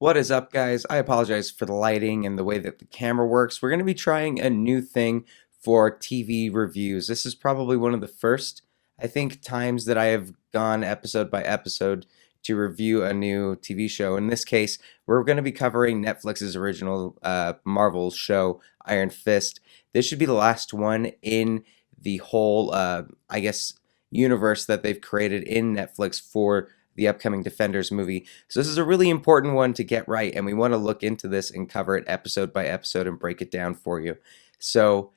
What is up, guys? I apologize for the lighting and the way that the camera works. We're going to be trying a new thing for TV reviews. This is probably one of the first, I think, times that I have gone episode by episode to review a new TV show. In this case, we're going to be covering Netflix's original Marvel show, Iron Fist. This should be the last one in the whole, I guess, universe that they've created in Netflix for the upcoming Defenders movie. So this is a really important one to get right, and we want to look into this and cover it episode by episode and break it down for you. So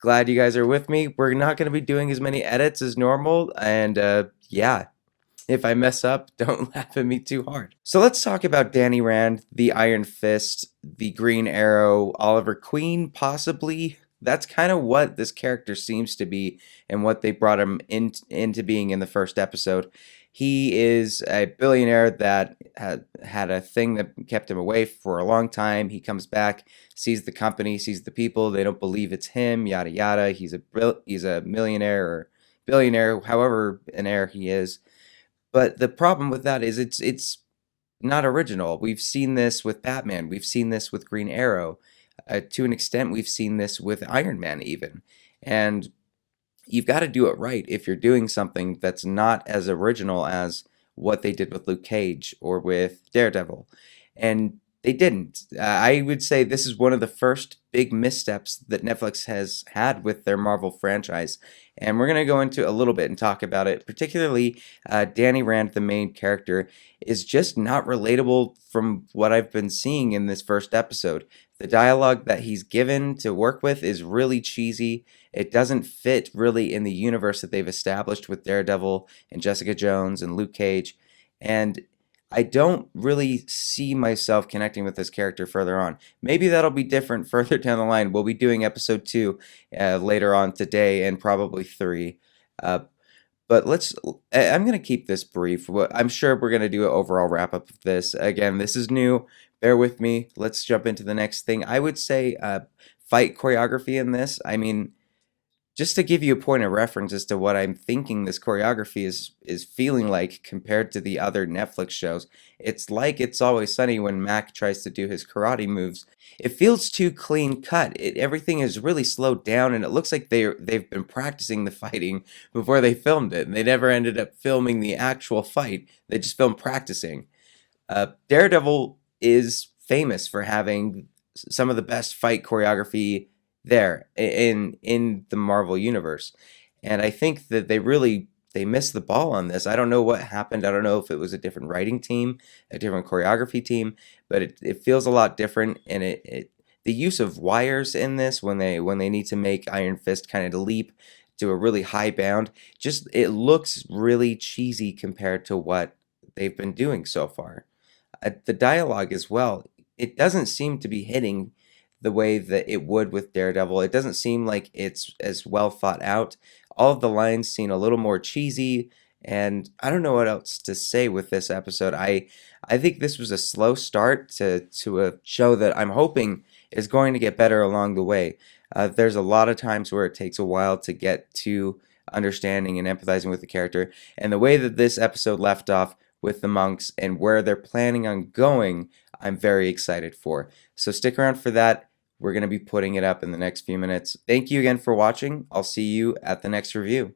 glad you guys are with me. We're not going to be doing as many edits as normal, and yeah, if I mess up, don't laugh at me too hard. So let's talk about Danny Rand, the Iron Fist, the Green Arrow, Oliver Queen, possibly. That's kind of what this character seems to be and what they brought him into being in the first episode. He is a billionaire that had a thing that kept him away for a long time. He comes back, sees the company, sees the people. They don't believe it's him, yada yada. He's a millionaire or billionaire, however an heir he is. But the problem with that is it's not original. We've seen this with Batman. We've seen this with Green Arrow. To an extent, we've seen this with Iron Man even. And you've got to do it right if you're doing something that's not as original as what they did with Luke Cage or with Daredevil. And they didn't. I would say this is one of the first big missteps that Netflix has had with their Marvel franchise. And we're going to go into a little bit and talk about it. Particularly, Danny Rand, the main character, is just not relatable from what I've been seeing in this first episode. The dialogue that he's given to work with is really cheesy. It doesn't fit really in the universe that they've established with Daredevil and Jessica Jones and Luke Cage. And I don't really see myself connecting with this character further on. Maybe that'll be different further down the line. We'll be doing episode 2 later on today and probably 3. Uh, but I'm going to keep this brief. I'm sure we're going to do an overall wrap up of this. Again, this is new. Bear with me. Let's jump into the next thing. I would say fight choreography in this. I mean, just to give you a point of reference as to what I'm thinking this choreography is feeling like compared to the other Netflix shows, it's like It's Always Sunny when Mac tries to do his karate moves. It feels too clean cut. Everything is really slowed down, and it looks like they've been practicing the fighting before they filmed it, and they never ended up filming the actual fight. They just filmed practicing. Daredevil is famous for having some of the best fight choreography there in the Marvel universe. And I think that they missed the ball on this. I don't know what happened. I don't know if it was a different writing team, a different choreography team, but it feels a lot different. And the use of wires in this when they need to make Iron Fist kind of leap to a really high bound, just it looks really cheesy compared to what they've been doing so far. The dialogue as well, it doesn't seem to be hitting the way that it would with Daredevil. It doesn't seem like it's as well thought out. All of the lines seem a little more cheesy, and I don't know what else to say with this episode. I think this was a slow start to a show that I'm hoping is going to get better along the way. There's a lot of times where it takes a while to get to understanding and empathizing with the character, and the way that this episode left off with the monks and where they're planning on going, I'm very excited for. So stick around for that. We're going to be putting it up in the next few minutes. Thank you again for watching. I'll see you at the next review.